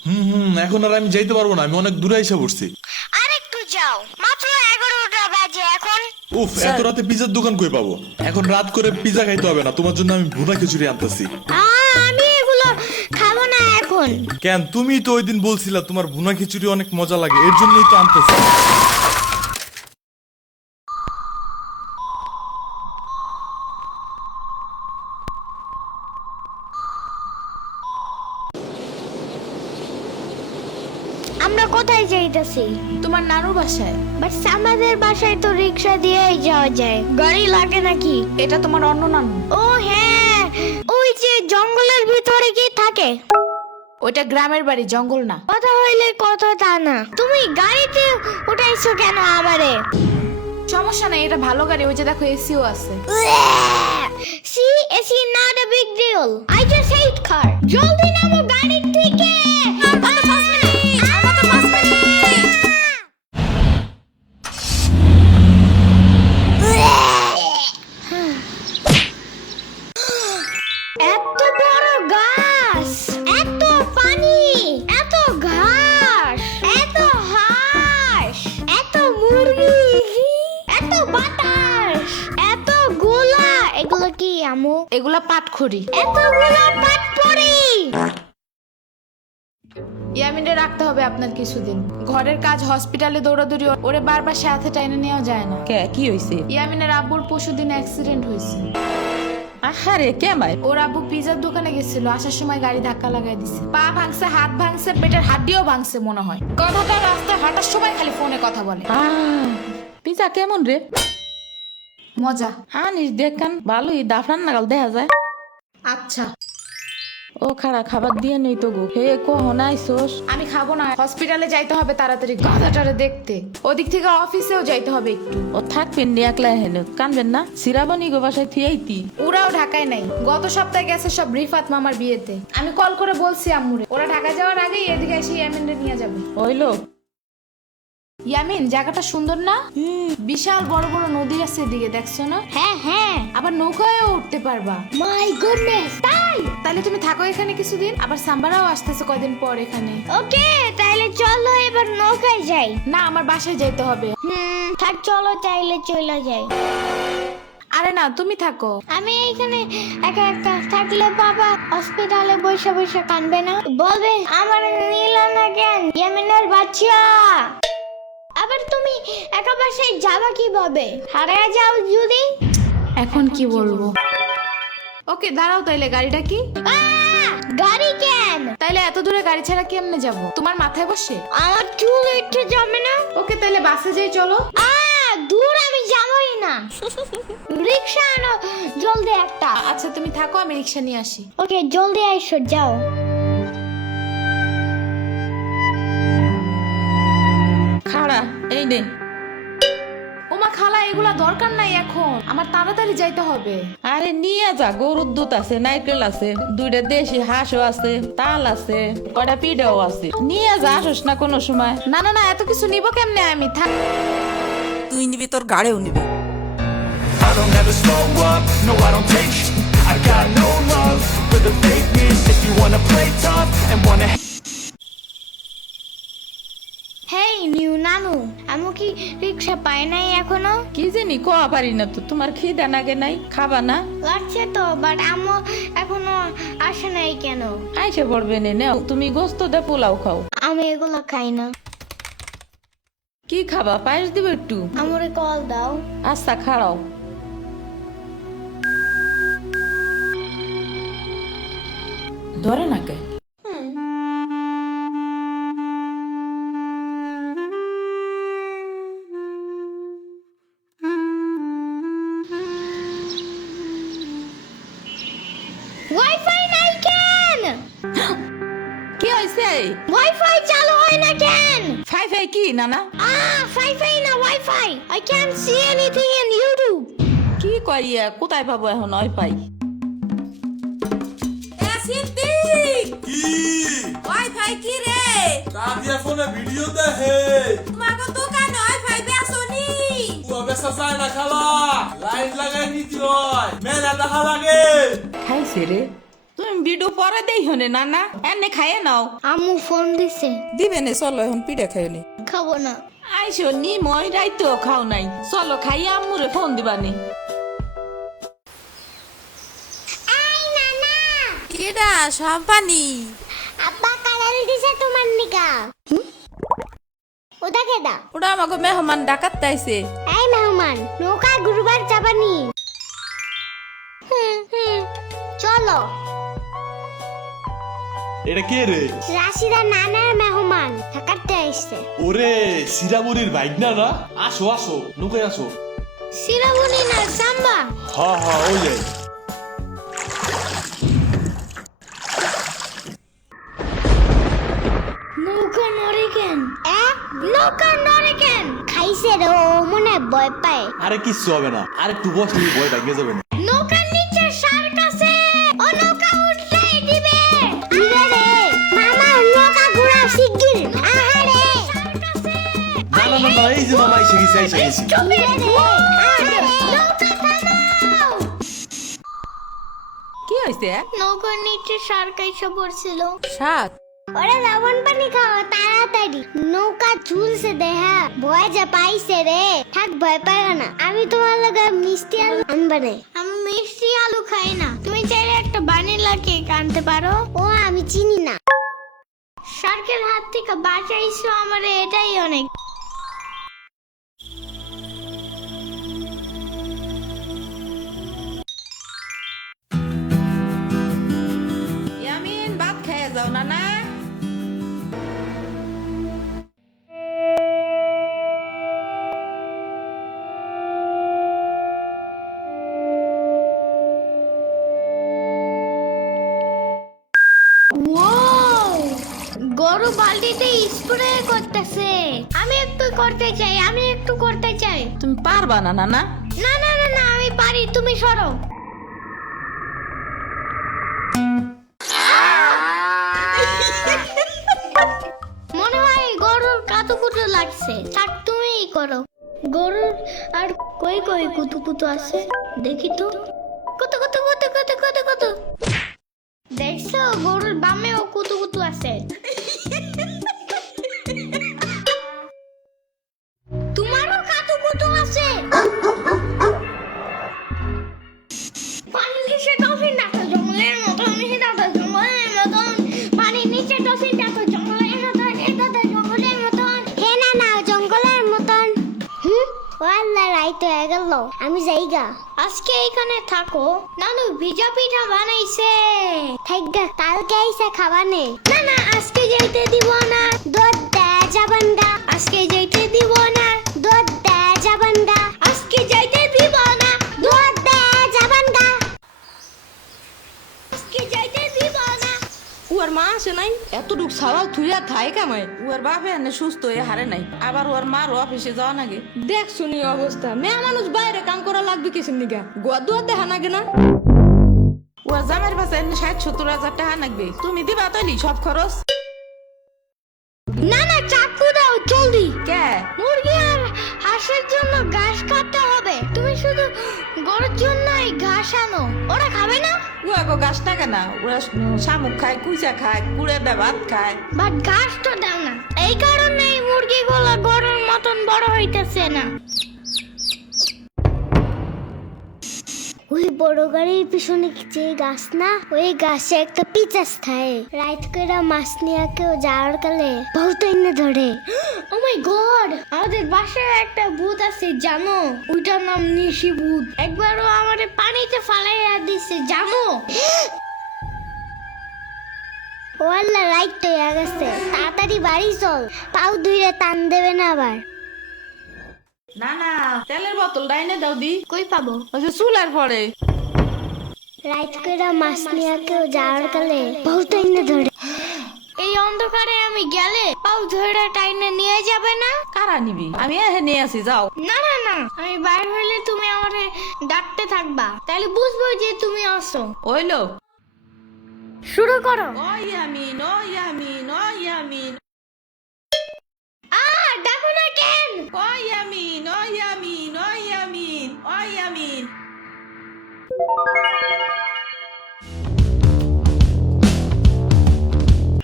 এখন আর আমি যাইতে পারবো না, আমি অনেক দূরে এসে পড়ছি। আর একটু যাও, মাত্র 11টা বাজে এখন। উফ, এত রাতে পিজার দোকান কই পাবো? এখন রাত করে পিজা খাইতে হবে না, তোমার জন্য আমি ভুনা খিচুড়ি আনতেছি। আমি এগুলো খাবো না এখন। কেন? তুমি তো ওই দিন বলছিলা তোমার ভুনা খিচুড়ি অনেক মজা লাগে, এর জন্যই তো আনতেছি। আমরা কোথায় যাইতাছি? তোমার নানুর বাসায়। বাট আমাদের বাসায় তো রিক্সা দিয়েই যাওয়া যায়, গাড়ি লাগে নাকি? এটা তোমার অন্য নানু। ও হ্যাঁ, ওই যে জঙ্গলের ভিতরে কি থাকে? ওইটা গ্রামের বাড়ি, জঙ্গল না। কথা হইলে কথা তা না, তুমি গাড়িতে উঠাইছো কেন আমারে? সমস্যা নাই, এটা ভালো গাড়ি, ওই যে দেখো এসিও আছে। See, it's not a big deal. I just hate car. জলদি নামো গাড়ি থেকে। এত বড় গাছ, এত পানি, এত ঘাস, এত হাঁস, এত মুরগি, এত বাতাস, এত গোলা। এগুলো কি আমু? এগুলা পাটখড়ি। এতগুলো পাটপড়ি। ইয়ামিনে রাখতে হবে আপনার কিছুদিন। ঘরের কাজ, হসপিটালে দৌড়াদৌড়ি, ওরে বারবার সাথে টাইনে নেওয়া যায় না। কে কি হইছে? ইয়ামিনের আব্বুর পরশুদিন অ্যাক্সিডেন্ট হয়েছে। আহারে কেমাই? ওর আব্বু পিজার দোকানে গেছিল, আসার সময় গাড়ি ধাক্কা লাগাই দিছে। পা ভাঙছে, হাত ভাঙছে, পেটের হাড্ডিও ভাঙছে মনে হয়। কথাটা রাস্তায় হাঁটার সময় খালি ফোনে কথা বলে। পিজা কেমন রে? মজা। আনিস দেখান, ভালোই দাফরান নাগাল দেখা যায়। আচ্ছা, ও খাড়া খাবার দিয়ে নেই তো গো। হে কখন আইসোস? আমি খাবো না, হসপিটালে যাইতে হবে তাড়াতাড়ি গাধাটারে দেখতে। ওদিক থেকে অফিসেও যাইতে হবে একটু। ও থাকবেন নি একলা হেন, কানবেন না? সিরাবনি গো বাসায় থিয়াইতি। ওরাও ঢাকায় নাই, গত সপ্তাহে গেছে সব রিফাত মামার বিয়েতে। আমি কল করে বলছি আম্মুরে, ওরা ঢাকা যাওয়ার আগেই এদিকে এসে ইয়ামিনরে নিয়ে যাবে। ওইলো ইয়ামিন, জায়গাটা সুন্দর না? বিশাল বড় বড় নদী আছে এদিকে, দেখছো না? হ্যাঁ হ্যাঁ, আবার নৌকায়ও উঠতে পারবা। মাই গুডনেস, তাই? তাহলে তুমি থাকো এখানে কিছুদিন, আবার সাম্বারাও আসতেছে কয়দিন পর এখানে। ওকে, তাহলে চলো এবার নৌকায় যাই। না, আমার বাসায় যাইতে হবে। থাক, চলো তাইলে চলে যাই। আরে না, তুমি থাকো। আমি এখানে একা একা থাকলে বাবা হসপিটালে বসে বসে কানবে না? বলবে আমার নিল না কেন ইয়ামিনের বাচ্চা। আবার তুমি একা বাসায় যাবা কিভাবে? হারিয়ে যাও যদি। এখন কি বলবো? ওকে দাঁড়াও, তাইলে গাড়িটা কি? গাড়ি কেন? তাইলে এত দূরে গাড়ি ছাড়া কেমনে যাব? তোমার মাথায় বসে? আমার চুল উঠে যাবে না? ওকে, তাইলে বাসে যাই, চলো। দূর আমি যাবই না। রিক্সা আনো জলদি একটা। আচ্ছা তুমি থাকো, আমি রিক্সা নিয়ে আসি। ওকে, জলদি আইসো, যাও। খাড়া এই নে। ওমা খালা, এগুলা দরকার নাই এখন, আমার তাড়াতাড়ি যাইতে হবে। আরে নিয়ে যা, গরুর দুধ আছে, নারকেল আছে, দুইটা দেশি হাঁসও আছে, তাল আছে, কয়টা পিঠাও আছে। নিয়ে যা, আসোস না কোনো সময়? না না না, এত কিছু নিব কেমনে আমি? থাক। তুই নিবি, তোর গাড়িও নিবি। I don't ever slow up, no I don't take sh- I got no love for the fakeness. If you wanna play tough and wanna hey new নানু, আমি কি রিক্সা পাই নাই এখনো? কি জানি কোয়া পারি না তো। তোমার খিদা নাগে নাই? খাবা না? লাগছে তো, বাট আম্মু এখনো আসে নাই কেন? আইসে পড়বে নে, নাও তুমি গোস্ত দে পোলাও খাও। আমি এগুলো খাই না। কি খাবা? পায়েস দিব একটু? আমরে কল দাও। আচ্ছা খাড়াও। ধরে নাকে ওয়াইফাই নাই কেন? কি হয়েছে? ওয়াইফাই চালু হয় না কেন? ফাই ফাই কি নানা? ফাইফাই না wifi. I can't see anything in YouTube. কি কইয়া কোথায় পাবো এখন ওয়াইফাই? কি ওয়াইফাই কি রে? কাদিয়া ফোনে ভিডিও দেখে। তোমাকে দোকানে ওয়াইফাই বেসনি? ও বেসা যায় না খালা, লাইন লাগাই নিতে হয়, মেলা দেখা লাগে। খাইছে রে? তুমি ভিডিও পরে দেই হনে নানা এনে খাইয়ে নাও। আম্মু ফোন দিছে। দিবে নে চলো এখন পিঠা খাই নি। খাবো না। আইসো নি মই রাইতো খাও নাই, চলো খাইয়ে আম্মুরে ফোন দিবানি। এই নানা, কেডা সাম্পানি? আব্বা কালার দিছে তোমার নিকা। ওটা কেডা? ওটা আমাকে মেহমান ডাকাত তাইছে। এই মেহমান, নৌকা গুরুবার যাবানি। চলো। এটা কে রে? রাশিদা নানার মেহমান থাকাতে আইছে। ওরে সিরামুরির বাইক না না, আসো আসো নৌকায় আসো। সিরাবুনি না সাম্বা। হ্যাঁ হ্যাঁ ওই যাই। নৌকা নড়ে কেন? নৌকা নড়ে কেন? খাইছে রে, ও মনে ভয় পায়। আরে কিচ্ছু হবে না, আর একটু বসলে ভয় ভেঙে যাবে না। নৌকার নিচে শার্ক আছে, ও নৌকা উল্টাই দিবে। দিবে রে মামা, নৌকা ঘোরা শিগগির। আহারে শার্ক আছে। না না না না, এই যে মামা এসে গেছে এসে গেছে। দিবে রে, আহারে নৌকা থামাও। কি হইছে? নৌকার নিচে শার্ক এসে পড়ছিল। সাত ওরে লবণ পানি খাও তাড়াতাড়ি, নৌকা ঝুলছে দেহা, ভয় যা পাইছে রে। থাক ভয় পাই না, আমি তোমার লগে মিষ্টি আলু আনবানে। আমি মিষ্টি আলু খাই না, তুমি চাইলে একটা ভ্যানিলা কেক আনতে পারো। ও আমি চিনি না। শার্কের হাত থেকে বাঁচাইছো আমারে, এটাই অনেক। ইয়ামিন ভাত খেয়ে যাও নানা। ওয়াও, গরু বালতিতে স্প্রে করতেছে। আমি একটু করতে চাই, আমি একটু করতে চাই। তুমি পারবা না নানা? না না না না, আমি পারি, তুমি সরো। মনে হয় গরুর কাতুকুতু লাগছে, থাক তুমিই করো। গরুর আর কই কই কুতুকুতু আছে দেখি তো। কুতু কুতু কুতু কুতু কুতু কুতু। দেখছো গরুর বামেও কুতুকুতু আছে। তোমারও কাতুকুতু আছে। পানির নিচে ডলফিন ডাকো জঙ্গলের মতন, জঙ্গলের মতন। পানির নিচে ডলফিন ডাকো জঙ্গলের মতন, জঙ্গলের মতন। হে না না, জঙ্গলের মতন। ও আল্লাহ, রাইত হয়ে গেল, আমি যাইগা। আজকে এখানে থাকো, নানু ভিজা পিঠা বানাইছে। থাইগা, কালকে আইসা খাবানে। না না, আজকে যাইতে দিব না, দুধ দেয়া যাবেন না। আজকে যাইতে দিব না, দুধ দেয়া যাবেন না। আজকে যাইতে দিব না, দুধ দেয়া যাবেন না। আজকে যাইতে দিব না। ওর মা আসে নাই, এতটুক সাওয়াল থুইয়া থাই কামাই। ওর বাপে এনে সুস্থ হয়ে হারে নাই, আবার ওর মার অফিসে যাওয়া নাগে। দেখ শুনি অবস্থা, মেয়ে মানুষ বাইরে কাম করা লাগবে কিসের নিগা? গোয়া দুয়া দেখা নাগে না? ওর জামের পাশে 60-70 হাজার টাকা লাগবে, তুমি দিবা তৈলি সব খরচ? না না, চাকু দাও জলদি। কে? মুরগি আর হাঁসের জন্য ঘাস কাটতে হবে। তুমি শুধু গরুর জন্যই ঘাস আনো, ওরা খাবে না। ওরা গো গাছ টাকা না, ওরা শামুক খায়, কুইচা খায়, কুড়ে দে ভাত খায়। বাট ঘাস তো দাও না, এই কারণে এই মুরগিগুলো গরুর মতন বড় হইতেছে না। ওই বড় গাড়ির পিছনে যে গাছ না, ওই গাছে একটা পিচাস থাকে। রাইত করে মাছ নিয়ে কেউ যাওয়ার কালে বহুত এনে ধরে। ও মাই গড, আমাদের বাসায় একটা ভূত আছে জানো? ওইটার নাম নিশি ভূত। একবারও আমারে পানিতে ফালাইয়া দিছে জানো? ও আল্লাহ, রাইট তো হয়ে গেছে, তাড়াতাড়ি বাড়ি চল, পাও ধুইরে টান দেবে না আবার। না না, তেলের বোতল ডাইনে দাও দি। কই পাবো? ওই যে চুলার পরে। রাইট করে মাছ নিয়ে কেউ যাওয়ার কালে বহুত এনে ধরে। এই অন্ধকারে আমি গেলে পাও ধরে টাইনে নিয়ে যাবে না? কারা নিবি? আমি এহে নিয়ে আসি, যাও। না না না, আমি বাইরে হইলে তুমি আমারে ডাকতে থাকবা, তাহলে বুঝবো যে তুমি আসো। ওইলো শুরু করো। ও ইয়ামিন, ও ইয়ামিন, ও ইয়ামিন, ডাকো না কেন? ও ইয়ামিন, ও ইয়ামিন, ও ইয়ামিন, ও ইয়ামিন।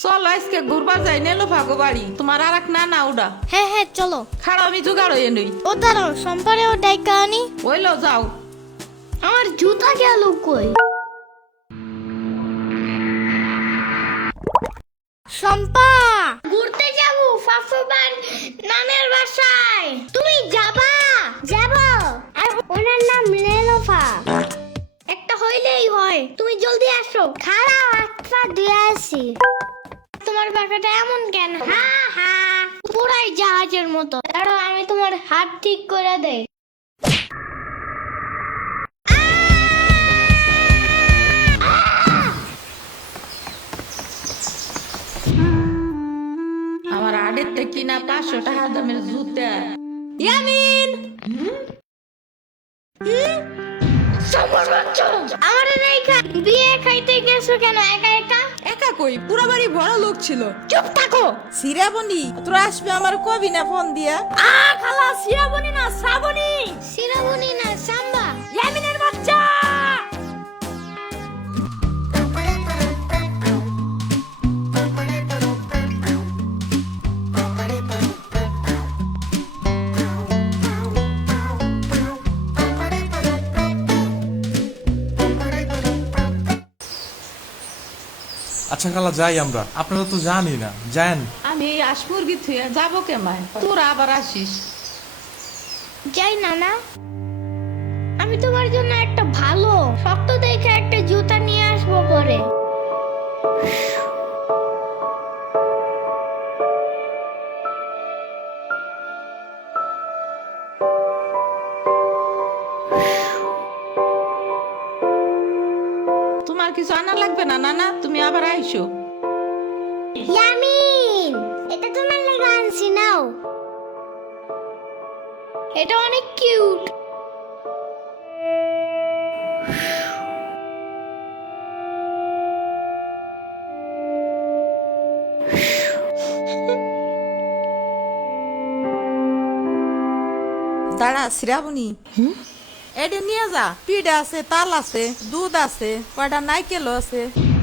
চলো আজকে ঘুরবার যাই নেলো ভাগো বাড়ি তোমার আর এক না উডা হ্যাঁ হ্যাঁ চলো। খাড়া আমি জোগাড় হয়ে নই ও দাঁড়াও, সম্পারেও ডাইকা আনি। ওইলো যাও। আমার জুতা গেল কই? শম্পা, ঘুরতে যাব ফাফুবার নানের বাসায়। তুমি যাবা? যাব। আর ওনার নাম লেলোফা। একটা হইলেই হয়, তুমি জলদি আসো। খাড়াও, একটা দিয়ে আসি। তোমার পাখাটা এমন কেন? হ্যাঁ হ্যাঁ, পুরাই জাহাজের মতো। দাঁড়াও, আমি তোমার হাত ঠিক করে দেই। আমার আড়ের থেকে কিনা 500 টাকা দামের জুতা। ইয়ামিন আমার রেখা বিয়ে খাইতে গেছো কেন একা একা? একা কই, পুরো বাড়ি ভরা লোক ছিল। চুপ থাকো। সিরাবনি তোরা আসবে আমার কবি না ফোন দিয়া? খালা সিরাবনি না শ্রাবণী। সিরাবনি না সাম্বা। ইয়ামিনের বাচ্চা। আচ্ছা খালা যাই আমরা, আপনারা তো জানি না, যান। আমি এই আসমুরগি থুয়ে যাবো কেমায়, তোরা আবার আসিস। যাই নানা, আমি তোমার জন্য একটা ভালো শক্ত দেখে একটা জুতা নিয়ে আসবো পরে। তোমার কিছু আনা লাগবে না নানা, তুমি আবার আইসো। ইয়ামিন, এটা তোমার লাগা আনছি, নাও। এটা অনেক কিউট। দাঁড়া শ্রাবণী, এটা নিয়ে যা। পিঠা আছে, তাল আছে, দুধ আছে, কয়টা নাইকেল আছে।